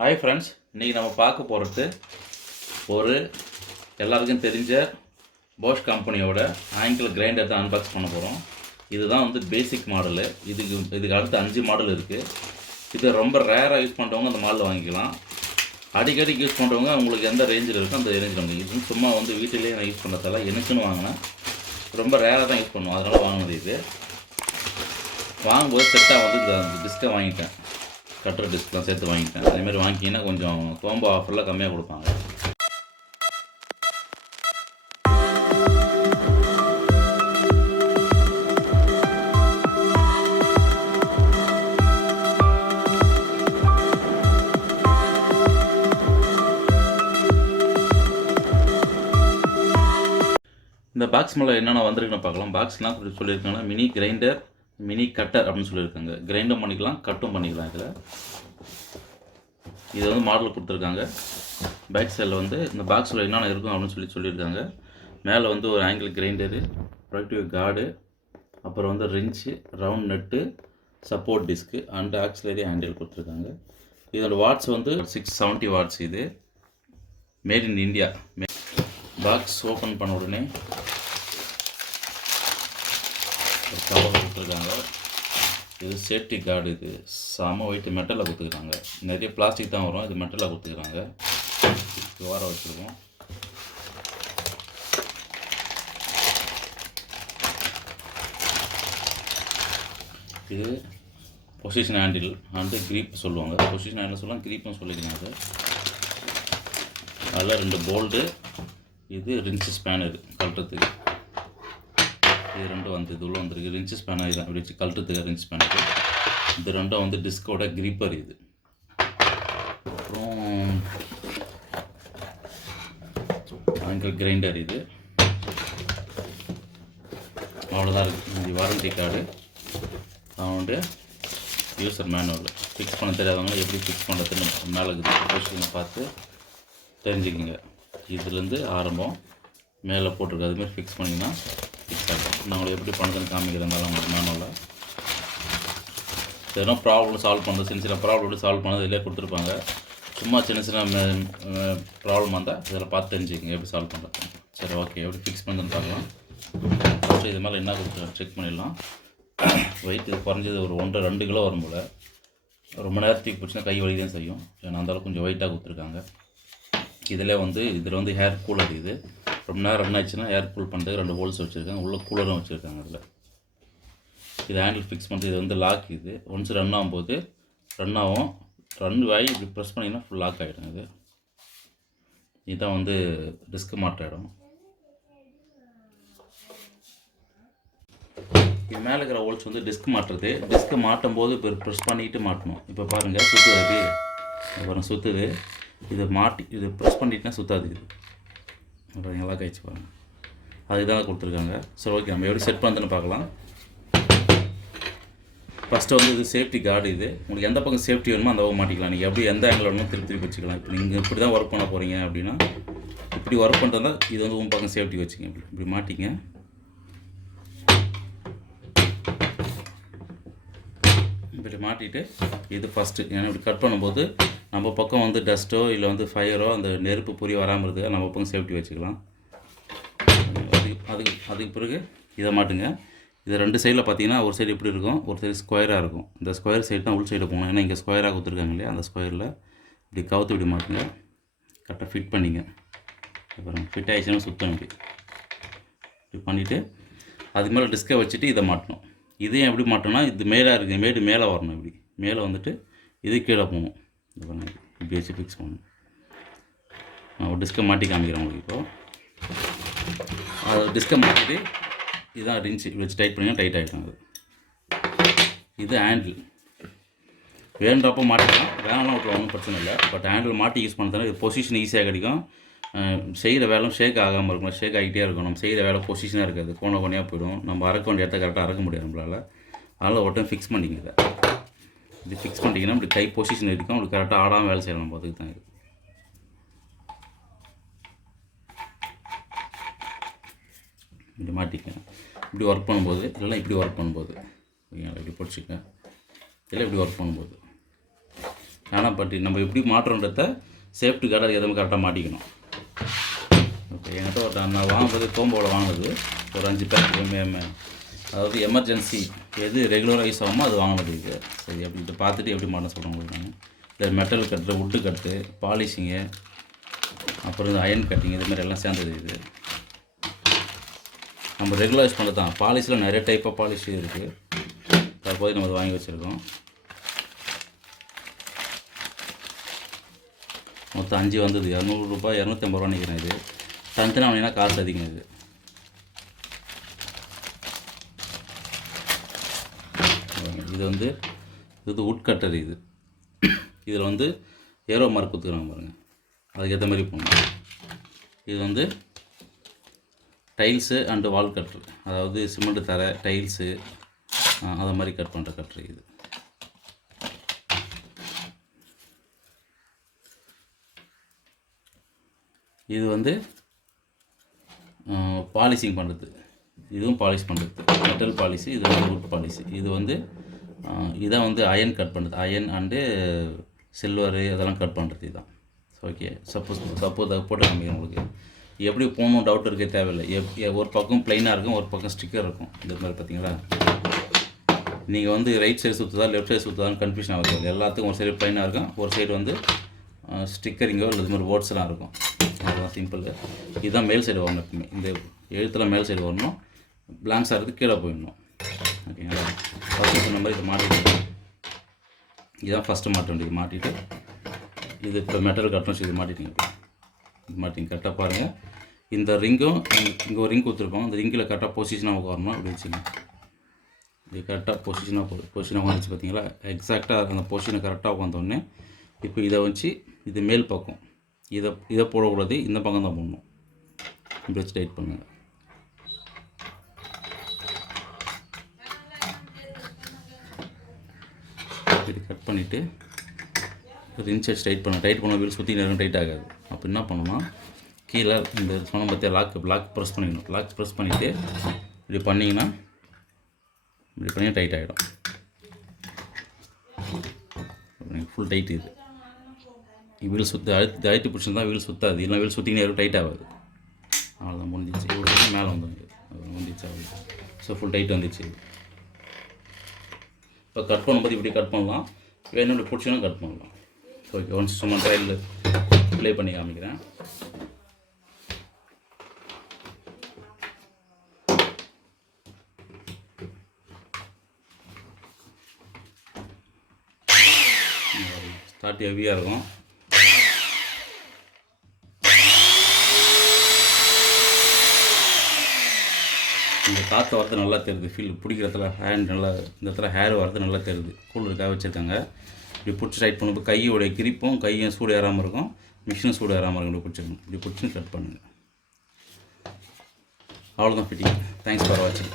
Hi friends, இன்றைக்கி நம்ம பார்க்க போகிறது ஒரு எல்லாருக்கும் தெரிஞ்ச போஷ் கம்பெனியோட ஆங்கிள் கிரைண்டர் தான் அன்பாக்ஸ் பண்ண போகிறோம். இதுதான் வந்து பேசிக் மாடலு. இதுக்கு அடுத்து 5 மாடல் இருக்குது. இதை ரொம்ப ரேராக யூஸ் பண்ணுறவங்க அந்த மாடலில் வாங்கிக்கலாம். அடிக்கடி யூஸ் பண்ணுறவங்க அவங்களுக்கு எந்த ரேஞ்சில் இருக்கோ அந்த ரேஞ்சில் வாங்க. இது சும்மா வந்து வீட்டிலேயே நான் யூஸ் பண்ணுறதால எனக்குன்னு வாங்கினேன். ரொம்ப ரேராக தான் யூஸ் பண்ணுவோம், அதனால் வாங்கினது. இது வாங்கும்போது செட்டாக வந்து இந்த டிஸ்கை வாங்கிட்டேன், கட்டர் டிஸ்க்லாம் சேர்த்து வாங்கிட்டேன். அதேமாதிரி வாங்கிக்கிங்கன்னா கொஞ்சம் கோம்போ ஆஃபரில் கம்மியாக கொடுப்பாங்க. இந்த பாக்ஸ் மேலே என்னென்ன வந்திருக்குன்னு பார்க்கலாம். பாக்ஸ்லாம் கொஞ்சம் சொல்லியிருக்காங்கன்னா மினி கிரைண்டர், மினி கட்டர் அப்படின்னு சொல்லியிருக்காங்க. கிரைண்டும் பண்ணிக்கலாம், கட்டும் பண்ணிக்கலாம். இது வந்து மாடல் கொடுத்துருக்காங்க. பேக் சைடில் வந்து இந்த பாக்ஸில் என்னென்ன இருக்கும் அப்படின்னு சொல்லியிருக்காங்க. மேலே வந்து ஒரு ஆங்கிள் கிரைண்டரு, ப்ரொடக்டிவ் கார்டு, அப்புறம் வந்து ரிஞ்சு, ரவுண்ட் நட்டு, support disc and auxiliary handle கொடுத்துருக்காங்க. இதோட வாட்ஸ் வந்து 670 வாட்ஸ். இது made in India. Box open பண்ண உடனே ஒரு கவர் கொடுத்துருக்காங்க. இது சேஃப்டி கார்டு. இது செம வெயிட் மெட்டலில் கொடுத்துருக்காங்க. நிறைய பிளாஸ்டிக் தான் வரும், இது மெட்டலில் கொடுத்துருக்காங்க. வார வச்சுருக்கோம். இது பொசிஷன் ஹேண்டில் அண்டு க்ரீப் சொல்லுவாங்க. பொசிஷன் ஹேண்டில் சொல்லுவாங்க, க்ரீப்னு சொல்லிக்கிறாங்க. அதில் 2 போல்டு. இது ரின்ச்சு ஸ்பேனர் கழட்டுறதுக்கு. இது 2 வந்து இது உள்ள வந்துருக்கு. ரின்ச்சு ஸ்பேனர் இதான் இப்படி கழட்டுறதுக்கு ரின்ச் ஸ்பேனர். இது 2 வந்து டிஸ்கோட க்ரீப்பர். இது அப்புறம் ஆங்கிள் கிரைண்டர். இது அவ்வளோதான் இருக்குது. இது வாரண்டி கார்டு, அவனுடைய யூசர் மேனுவல். ஃபிக்ஸ் பண்ண தெரியாதவங்க எப்படி ஃபிக்ஸ் பண்ணுறதுன்னு மேலே இருக்குது பொசிஷனை பார்த்து தெரிஞ்சுக்கிங்க. இதுலேருந்து ஆரம்பம் மேலே போட்டிருக்கு. அதுமாதிரி ஃபிக்ஸ் பண்ணிங்கன்னா ஃபிக்ஸ் ஆகும். நான் உங்களுக்கு எப்படி பண்ணுறதுன்னு காமிக்கிறதுனால உங்களுக்கு மேனுவலில் எதனா ப்ராப்ளம் சால்வ் பண்ணுறது, சின்ன ப்ராப்ளம் சால்வ் பண்ணது இதிலே கொடுத்துருப்பாங்க. சும்மா சின்ன ப்ராப்ளம் வந்தால் இதில் பார்த்து தெரிஞ்சுக்கிங்க எப்படி சால்வ் பண்ணுறது. சரி, ஓகே, எப்படி ஃபிக்ஸ் பண்ணுறதுன்னு பார்க்கலாம். ஃபஸ்ட்டு இது மேலே என்ன கொடுத்து செக் பண்ணிடலாம். வெயிட் இது குறைஞ்சது ஒரு 1.5-2 கிலோ வரும் போல். ரொம்ப நேரத்துக்கு போச்சுன்னா கை வலி தான் செய்யும். ஏன்னா அந்தளவுக்கு கொஞ்சம் வெயிட்டாக கொடுத்துருக்காங்க. இதில் வந்து ஹேர் கூலர். இது ரொம்ப நேரம் ரன் ஆச்சுன்னா ஹேர் கூல் பண்ணுறதுக்கு 2 ஹோல்ஸ் வச்சுருக்காங்க. உள்ள கூலரும் வச்சுருக்காங்க. அதில் இது ஹேண்டில் ஃபிக்ஸ் பண்ணுறது. இது வந்து லாக். இது ஒன்ஸ் ரன் ஆகும்போது ரன் ஆகி இப்படி ப்ரெஸ் பண்ணிங்கன்னா ஃபுல் லாக் ஆகிடும். இதுதான் வந்து டிஸ்க் மாற்ற இடம். இது மேலே இருக்கிற ஹோல்ஸ் வந்து டிஸ்க் மாட்டுறது. டிஸ்க்கு மாட்டும் போது இப்போ ப்ரெஸ் பண்ணிக்கிட்டு மாட்டணும். இப்போ பாருங்கள் சுற்றுது. அப்புறம் சுற்றுது. இதை இது ப்ரெஸ் பண்ணிட்டுனா சுற்றாது. இது அப்புறம் நல்லா கழிச்சு பாருங்கள். அதுதான் கொடுத்துருக்காங்க. சரி, ஓகே, நம்ம எப்படி செட் பண்ணுறதுன்னு பார்க்கலாம். ஃபஸ்ட்டு வந்து இது சேஃப்டி கார்டு. இது உங்களுக்கு எந்த பக்கம் சேஃப்டி வேணுமோ அந்த பக்கம் மாட்டிக்கலாம். நீங்கள் எப்படி எந்த ஆங்கிள் வேணுமோ திருப்பி வச்சுக்கலாம். இப்போ நீங்கள் இப்படி தான் ஒர்க் பண்ண போகிறீங்க அப்படின்னா இப்படி ஒர்க் பண்ணுறதா இது வந்து உங்கள் பக்கம் சேஃப்டி வச்சுங்க. இப்படி மாட்டிங்க. இப்படி மாட்டிட்டு இது ஃபஸ்ட்டு. ஏன்னா இப்படி கட் பண்ணும்போது நம்ம பக்கம் வந்து டஸ்ட்டோ இல்லை வந்து ஃபயரோ அந்த நெருப்பு பொறி வராமல் இருக்குது, நம்ம பக்கம் சேஃப்டி வச்சுக்கலாம். அதுக்கு பிறகு இதை மாட்டுங்க. இது 2 சைடில் பார்த்தீங்கன்னா ஒரு சைடு இப்படி இருக்கும், ஒரு சைடு ஸ்கொயராக இருக்கும். இந்த ஸ்கொயர் சைடு தான் உள் சைடு போகணும். ஏன்னா இங்கே ஸ்கொயராக கொடுத்துருக்காங்க இல்லையா, அந்த ஸ்கொயரில் இப்படி கவுத்து இப்படி மாட்டுங்க. கரெக்டாக ஃபிட் பண்ணிங்க. அப்புறம் ஃபிட் ஆகிடுச்சுன்னா சுத்தம் இப்படி பண்ணிவிட்டு அது மேலே டிஸ்கை வச்சுட்டு இதை மாட்டணும். இதையும் எப்படி மாட்டோம்னா இது மேலே இருக்குது, மேலே வரணும். இப்படி மேலே வந்துட்டு இது கீழே போகணும். இப்படி வச்சு ஃபிக்ஸ் பண்ணணும். நான் ஒரு டிஸ்கை மாட்டி காமிக்கிறேன் உங்களுக்கு. இப்போது அது டிஸ்கை மாட்டிட்டு இதுதான் ரின்ச்சு வச்சு டைட் பண்ணிங்கன்னா டைட் ஆகிடும். இது ஹேண்டில் வேணுன்றப்போ மாட்டிக்கலாம், வேணாலும் விட்டு ஒன்றும் பிரச்சனை இல்லை. பட் ஹேண்டில் மாட்டி யூஸ் பண்ணுறதுனா இது பொசிஷன் ஈஸியாக கிடைக்கும். செய்கிற வேலை ஷேக் ஆகாமல் இருக்கும். ஷேக் ஆகிட்டே இருக்கும். நம்ம செய்கிற வேலை பொசிஷனாக இருக்காது, கோணையாக போயிடும். நம்ம அறக்க வேண்டிய இடத்த கரெக்டாக அறக்க முடியாது நம்மளால். அதனால் ஒரு டைம் ஃபிக்ஸ் பண்ணிங்க. இது ஃபிக்ஸ் பண்ணிட்டீங்கன்னா இப்படி கை பொசிஷன் இருக்கும். அப்படி கரெக்டாக ஆடாமல் வேலை செய்யலாம். நம்ம அதுக்கு தான் இது. இப்படி மாட்டிக்க. இப்படி ஒர்க் பண்ணும்போது இல்லைனா இப்படி ஒர்க் பண்ணும்போது ஓகேங்களா, இப்படி பிடிச்சிக்க. இல்லை இப்படி ஒர்க் பண்ணும்போது ஆனால் பட் நம்ம எப்படி மாற்றோன்றத சேஃப்டி கார்டு எதுவுமே கரெக்டாக மாட்டிக்கணும். ஓகே, என்கிட்ட ஒரு நான் வாங்குறது கோம்போவில் வாங்கினது ஒரு 5 பேக். அதாவது எமர்ஜென்சி எது ரெகுலராக யூஸ் ஆகுமோ அது வாங்கினது இது. சரி, அப்படின்ட்டு பார்த்துட்டு எப்படி மாட்ட சொல்கிறேன் உங்களுக்கு நான். இந்த மெட்டல் கட்டு, வுட்டு கட்டு, பாலிஷிங்கு, அப்புறம் இந்த அயன் கட்டிங், இதுமாதிரி எல்லாம் சேர்ந்தது இது. நம்ம ரெகுலர் யூஸ் பண்ணுறது தான். பாலிஷில் நிறைய டைப் ஆஃப் பாலிஷ் இருக்குது. தற்போது நம்ம வாங்கி வச்சுருக்கோம். மொத்தம் 5 வந்தது. 200 ரூபாய், 250 ரூபா நினைக்கிறேன். இது தனித்தனி வாங்கினா காசு அதிகம். இது வந்து வுட் கட்டர். இதில் வந்து ஏரோ மார்க் கொடுத்துக்கிறாங்க பாருங்கள், அதுக்கேற்ற மாதிரி போகணும். இது வந்து டைல்ஸு அண்டு வால் கட்ரு, அதாவது சிமெண்ட்டு தர டைல்ஸு அதை மாதிரி கட் பண்ணுற கட்ரு. இது வந்து பாலிஷிங் பண்ணுறது. இதுவும் பாலிஷ் பண்ணுறது, மெட்டல் பாலிஷு. இது வந்து வுட் பாலிஷு. இது வந்து இதான் வந்து அயன் கட் பண்ணுறது. அயன் அண்டு சில்வரு அதெல்லாம் கட் பண்ணுறது இதுதான். ஓகே, சப்போஸ் போட்டு காமிக்கிறேன் உங்களுக்கு. எப்படி போகணும் டவுட் இருக்க தேவையில்லை. ஒரு பக்கம் ப்ளைனாக இருக்கும், ஒரு பக்கம் ஸ்டிக்கர் இருக்கும். இந்த மாதிரி பார்த்தீங்களா, நீங்கள் வந்து ரைட் சைடு சுற்றுதா லெஃப்ட் சைடு சுற்றுதான்னு கன்ஃபியூஷன் ஆகுது. எல்லாத்துக்கும் ஒரு சைடு ப்ளைனாக இருக்கும், ஒரு சைடு வந்து ஸ்டிக்கரிங்கோ இல்லை இது மாதிரி வேர்ட்ஸ்லாம் இருக்கும். அதுதான் சிம்பிள். இதுதான் மேல் சைடு வரணும். எப்பவுமே இந்த எழுத்தில் மேல் சைடு வரணும், பிளாங்க்ஸாக இருக்குது கீழே போயிடணும். ஓகேங்களா, ஃபஸ்ட்டு சொன்ன மாதிரி இதை மாட்டிட்டு, இதுதான் ஃபஸ்ட்டு மாட்ட வேண்டியது. மாட்டிட்டு இது இப்போ மெட்டல் கட்டணும். இது மாட்டிட்டீங்க. இது மாட்டிங்க கரெக்டாக பாருங்கள். இந்த ரிங்கும் இங்கே ஒரு ரிங் கொடுத்துருப்போம். அந்த ரிங்கில் கரெக்டாக பொசிஷனாக உட்காரணும். அப்படி வச்சுங்க. இது கரெக்டாக பொசிஷனாக உட்காந்துச்சு பார்த்தீங்களா. எக்ஸாக்டாக அந்த பொசிஷனை கரெக்டாக உட்காந்தோடனே இப்போ இதை வச்சு இது மேல் பக்கம் இதை போடக்கூடாது, இந்த பக்கம் தான் போடணும். இப்படி வச்சு டைட் பண்ணுங்கள். இப்படி கட் பண்ணிவிட்டு இன்சைட் டைட் பண்ண வீல் சுற்றி நேரம் டைட் ஆகாது. அப்போ என்ன பண்ணணும்னா கீழே இந்த சொன்ன பார்த்தியா லாக் ப்ரெஸ் பண்ணிக்கணும். லாக் ப்ரெஸ் பண்ணிவிட்டு இப்படி பண்ணிங்கன்னா இப்படி பண்ணி டைட் ஆகிடும். Full tight. இது வீல் அழுத்தி பிடிச்சிருந்தா வீல் சுற்றாது, இல்லை வீல் சுற்றினே இருக்கும், டைட் ஆகாது. அவ்வளோதான், முடிஞ்சிச்சு. இவ்வளோ மேலே வந்து முடிஞ்சிச்சு. அவ்வளோ. ஸோ ஃபுல் டைட் வந்துச்சு. இப்போ கட் பண்ணும்போது இப்படி கட் பண்ணலாம், வேணும் இப்படி பிடிச்சிங்கன்னா கட் பண்ணலாம். ஓகே, ஒன்ஸ் சும்மா ட்ரையல் ப்ளே பண்ணி காமிக்கிறேன். ஸ்டார்ட் ஹெவியாக இருக்கும். இந்த காற்று வரது நல்லா தெரியுது. ஃபீல் பிடிக்கிறதுல ஹேண்ட் நல்லா, இந்த இடத்துல ஹேர் வரது நல்லா தெரியுது. கூலருக்காக வச்சுருக்காங்க. இப்படி பிடிச்சி டைட் பண்ணும்போது கையோடைய கிரிப்பும் கையும் சூடு ஏறாமல் இருக்கும், மிஷினும் சூடு ஏறாமல் இருக்கும். இப்படி பிடிச்சிருக்கணும். இப்படி பிடிச்சின்னு கட் பண்ணுங்கள். அவ்வளோதான் ஃபிட்டிங். தேங்க்ஸ் ஃபார் வாட்சிங்.